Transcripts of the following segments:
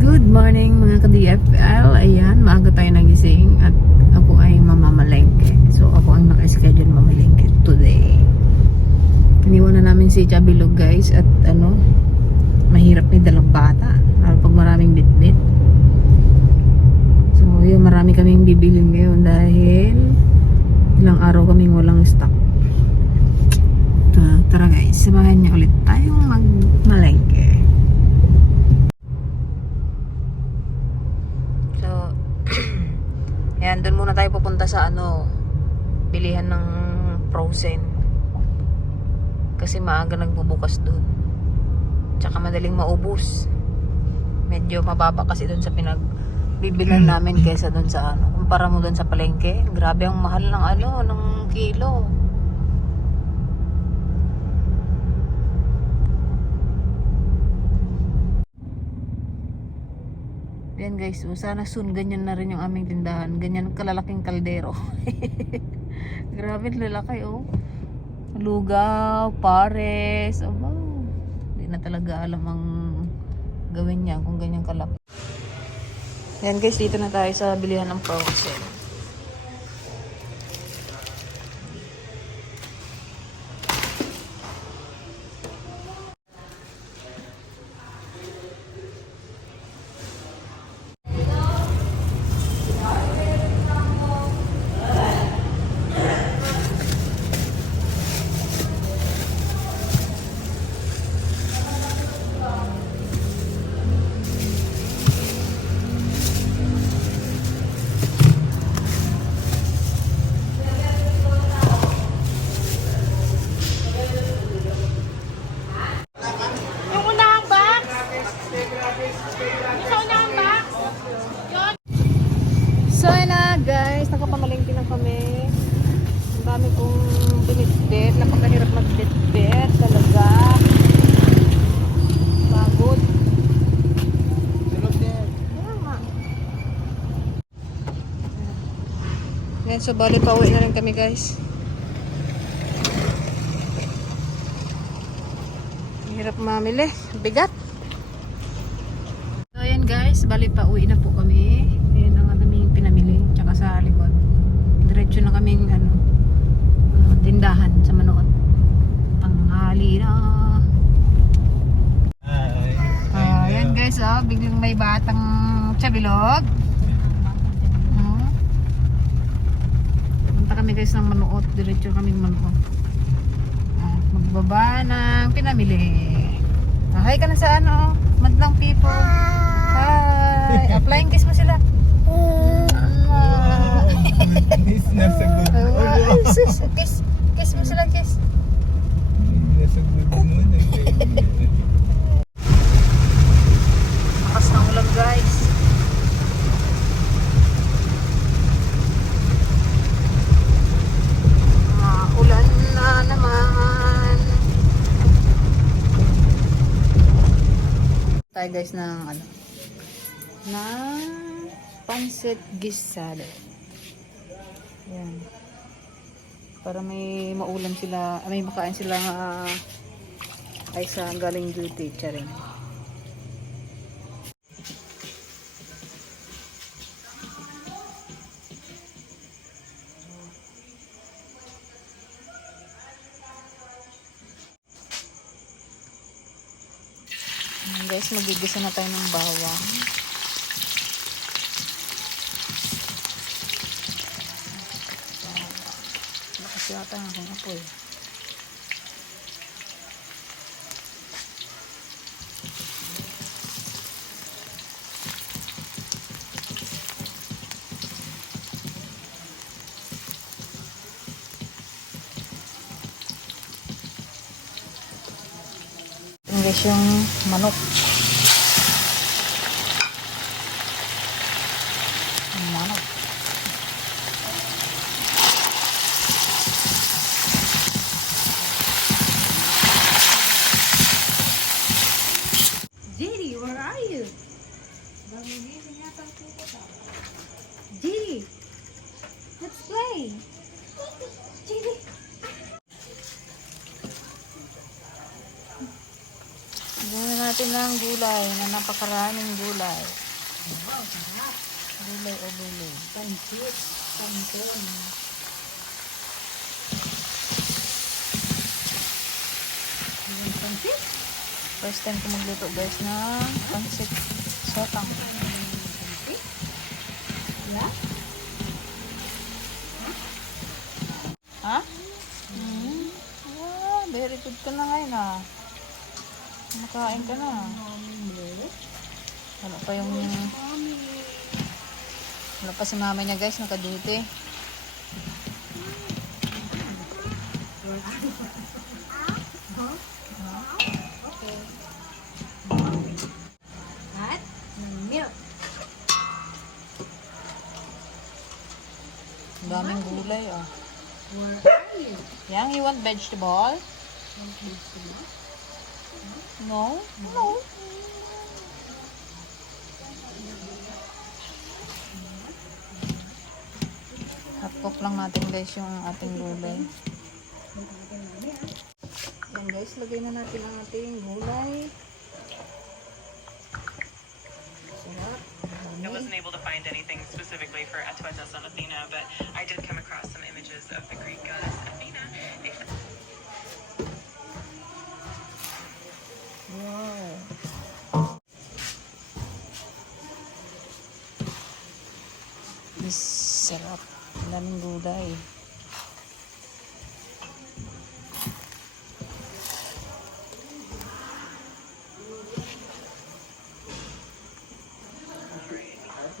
Good morning mga ka-DFL. Ayan, maaga tayo nagising at ako ay mamamalengke. So ako ang naka-schedule mamalengke today. Iniwan na namin si Chabilog guys at mahirap may dalang bata. Pag maraming bitbit. So yun, marami kaming bibilin ngayon dahil ilang araw kaming walang stock. Tara guys, samahan niyo ulit tayong magmalengke. Ayan, doon muna tayo pupunta sa bilihan ng frozen. Kasi maaga nagbubukas doon. Tsaka madaling maubos. Medyo mababa kasi doon sa pinagbibilan namin kaysa doon sa kumpara mo doon sa palengke. Grabe ang mahal ng ng kilo. Yan guys, sana soon ganyan na rin yung aming tindahan. Ganyan kalalaking kaldero. Grabe lalaki Lugaw, pares, wow. Hindi na talaga alam ang gawin niya kung ganyan kalaki. Yan guys, dito na tayo sa bilihan ng frozen. So na guys, nakapamalingki na kami. Ang dami kong binitbit. Napakahirap magbitbit talaga. Pagod. Yan, so bali pauwi na rin kami guys. Ang hirap mamili. Bigat. So yan guys, bali pauwi na po kami. Ayan ang aming pinamili. Tsaka sa likod. Diretso na kaming tindahan sa Manood. Tanghali na. Ayan guys, biglang may batang Chabilog. Punta kami guys ng Manood. Diretso kaming Manood. Magbaba ng pinamili. Hi ka na sa madlang people. Hi. Applying kiss mo sila. Kiss mo sila, kiss. Lakas ng ulan guys. Ulan na naman. Tayo guys ng pancit gisado. Yan. Para may maulam sila, may makain sila ay sa galing duty, charing. Guys, magigisa na tayo ng bawang. Lakas yata ng akong apoy. Yung guys yung manok. Manok. Didi, where are you? Didi, let's go. gulay. Gawin natin ng gulay na napakaraming gulay. Wow, sarap. Gulay o gulay. Pancit. Canton. Yung pancit? First time ko magluto guys ng pancit sotang. Pancit? Yeah? Ha? Wow, very good ka na ngayon ah. Makain ka na. Wala pa yung... Wala pa si mama niya guys, naka-duty. Okay. At ng milk. Ang daming gulay ah. Where are you? Yang, you want vegetable? No? No. Hot cook lang natin guys yung ating gulay. Yan guys, lagay na natin ang ating gulay. Sarap. I wasn't able to find anything specifically for Atuenza Sun Athena, but I did come across some images of the Greek goddess Athena. Wow. Sarap. Ang daming gulay.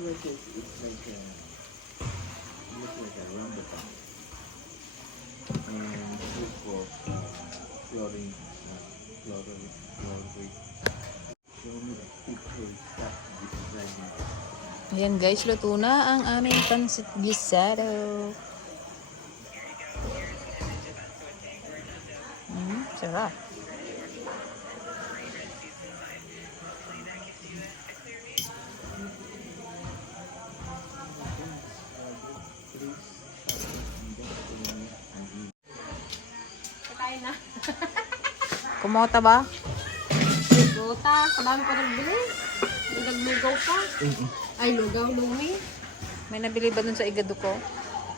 It's like a, looks like a roundabout. And good for flooring, flooring. Show me the picture stuff designing. Ayan guys, luto na ang aming pancit guisado. Sarap. Kakain na. Kumota ba? Gota. Kadami pa nagbili. Naglugaw pa. Ay, lugaw, lumi. May nabili ba dun sa igado ko?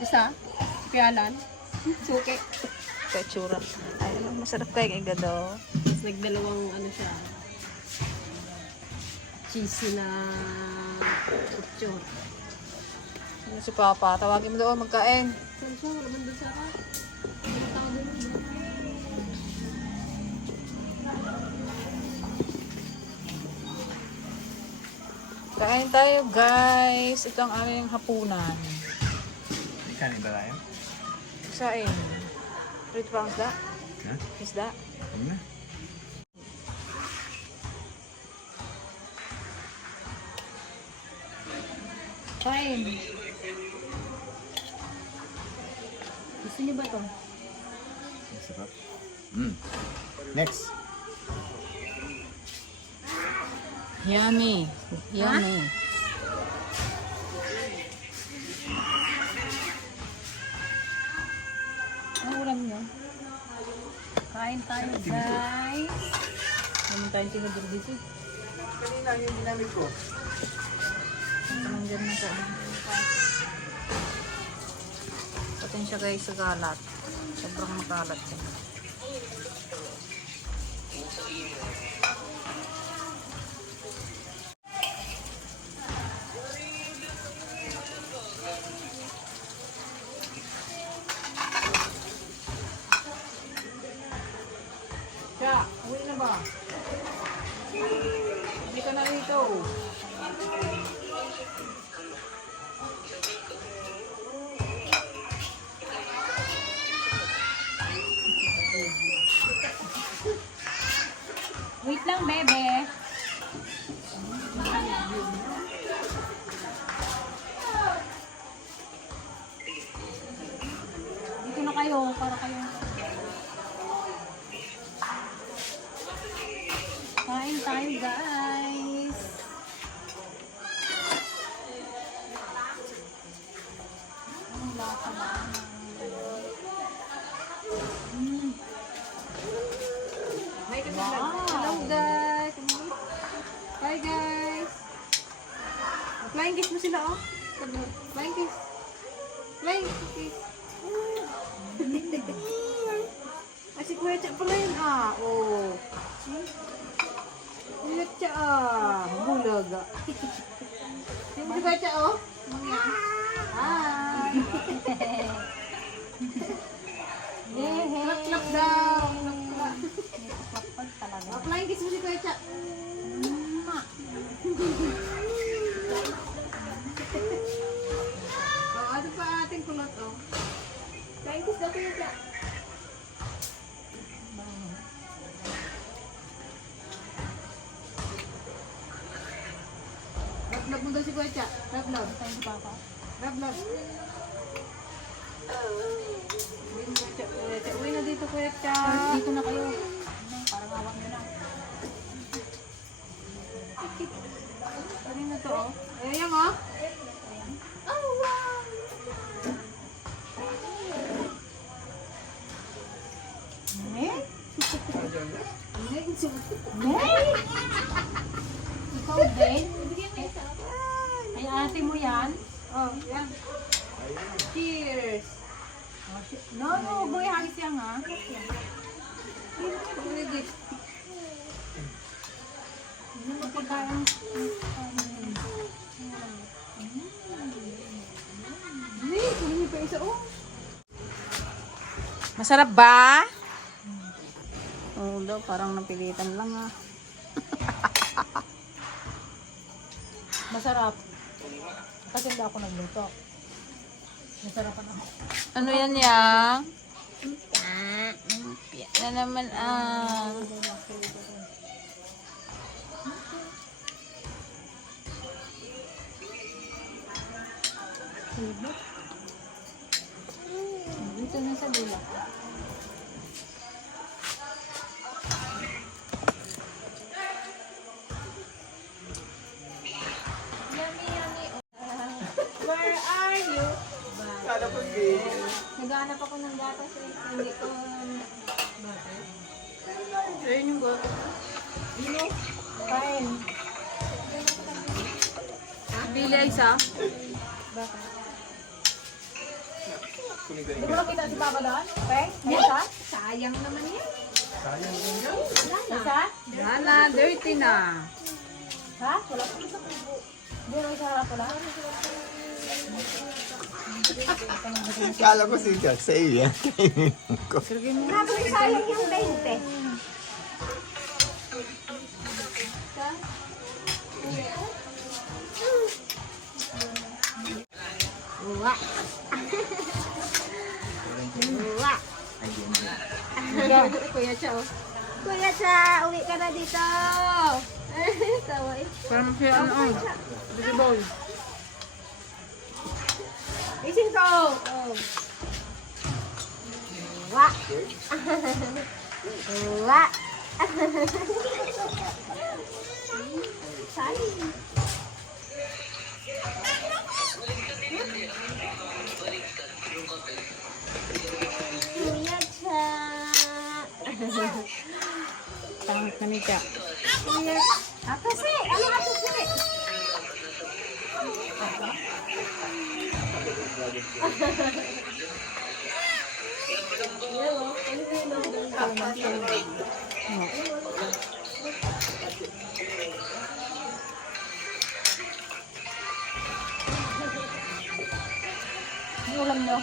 Isa. Pialan. Suki. Ketsura. Ay, ano, masarap kayong igado. Tapos nagdalawang ano siya. Cheesy na kutsyon. Ano si Papa? Tawagin mo doon magkain. Saan siya? Wala man doon sa harap. Wala tao doon. Kain tayo guys. Ito ang aming hapunan. Kanin ba tayo? Kain. Frito pa ang isda? Ha? Isda? Ano na? Kain. Gusto niyo ba ito? Masarap. Next. Yummy. Yummy. Ano ulam niyo? Kain tayo guys. Naman tayong tinudurgis eh. Kanina yung ginamit ko. Nandyan na sa patin siya guys sa galat. Sobrang makalat siya. Siya, uwi na ba? Hindi ka na rito. Wait lang, bebe. Dito na kayo, para kayo. Kain tayo, guys. Ang lasa ba? Hello guys. Hi guys. Flying kiss mo sila oh. Flying kiss. Flying kiss. Ay, si Kuya Cha pala yun ah. Oh. Kuya Cha ah. Bulaga. Yung si Kuya Cha oh. Hi. Klap daw. Klap. Flying kiss mo si Kuya Cha. Oh, ano pa ating kulot oh. Flying kiss daw Kuya Cha. Love mo daw si Kuya Cha. Love. Thank you, Papa. Love. Uwi na dito Kuya Cha. Dito na kayo. Parang awak nyo na. Ano na to oh? Ayan oh. Oh wow. Ikaw din? Ay, ate mo yan? Oh, yan. Cheers. No, boy, hagis yan ha. Ulit. Hindi mo pagkain. Hindi pa isa oh. Masarap ba? Oo daw, parang napilitan lang ha. Masarap. Kasi hindi ako nagluto. Masarapan ako. Ano yan yang? Na naman ang. Dito na sa dula. Where are you? Kala ko gay. Naghahanap ako ng gatas eh. Hindi ko... Ayun yung go. Kain. Pili isa. Hindi mo nakita si Papa doon? Okay? Isa? Sayang naman yan. Isa? Yan na, dirty na. Ha? Wala pa isa. Hindi mo isa harap wala? Kala ko si Jack sa iyo. Sayang yung 20. Uwa. Uwa. Kuya Cha oh. Kuya Cha, uwi ka na dito. Tawa eh. Parang siya ano oh. Baby boy. Ising ko. Oh. Uwa. Uwa. Sayang. Kuya Cha. Pangit na ni Cha. Kuya. Atase! Ano atase? Ang ulam nyo?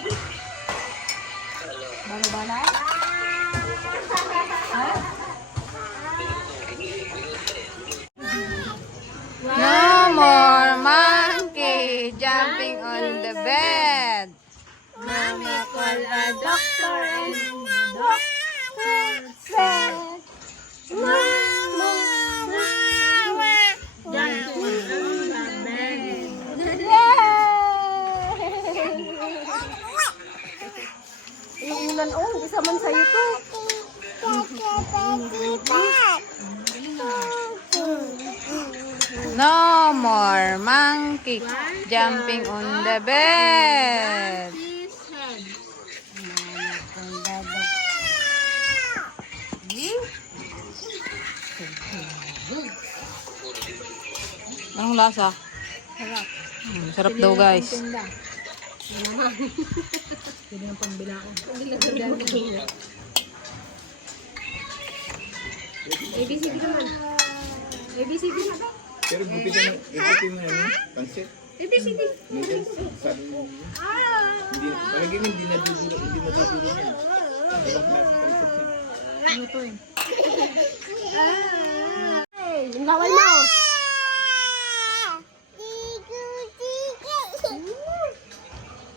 Balo-balay? Ha? No more monkey jumping on the bed. Mama call a doctor and the doctor said, Mama, jumping on the bed. Yung ulan, oh, isa man sa'yo to. No more monkey jumping on the bed. His head. Anong lasa? Sarap. Sarap daw guys. Tinda. Pwede ng pambila ko. ABCD naman. ABCD naman. Pero gupitin mo yan, pansit. ABCD. Noodles, sabi mo. Hindi, palagi mo, hindi nadudulo yan. Ibang klase pansit yan. Ano to eh? Yung laway mo.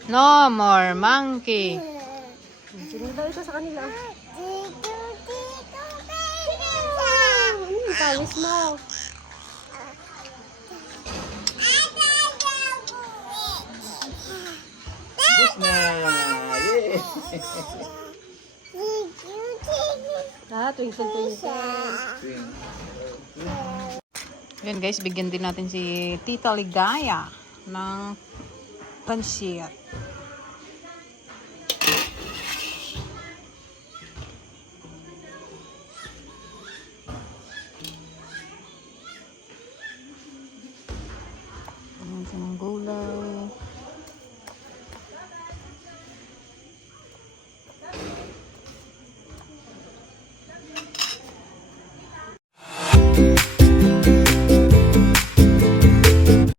No more monkey. Sino daw ito sa kanila? Tawis mo. Bus na! Yeah! Twinkle twinkle. Yan guys, bigyan din natin si Tita Ligaya ng pansit.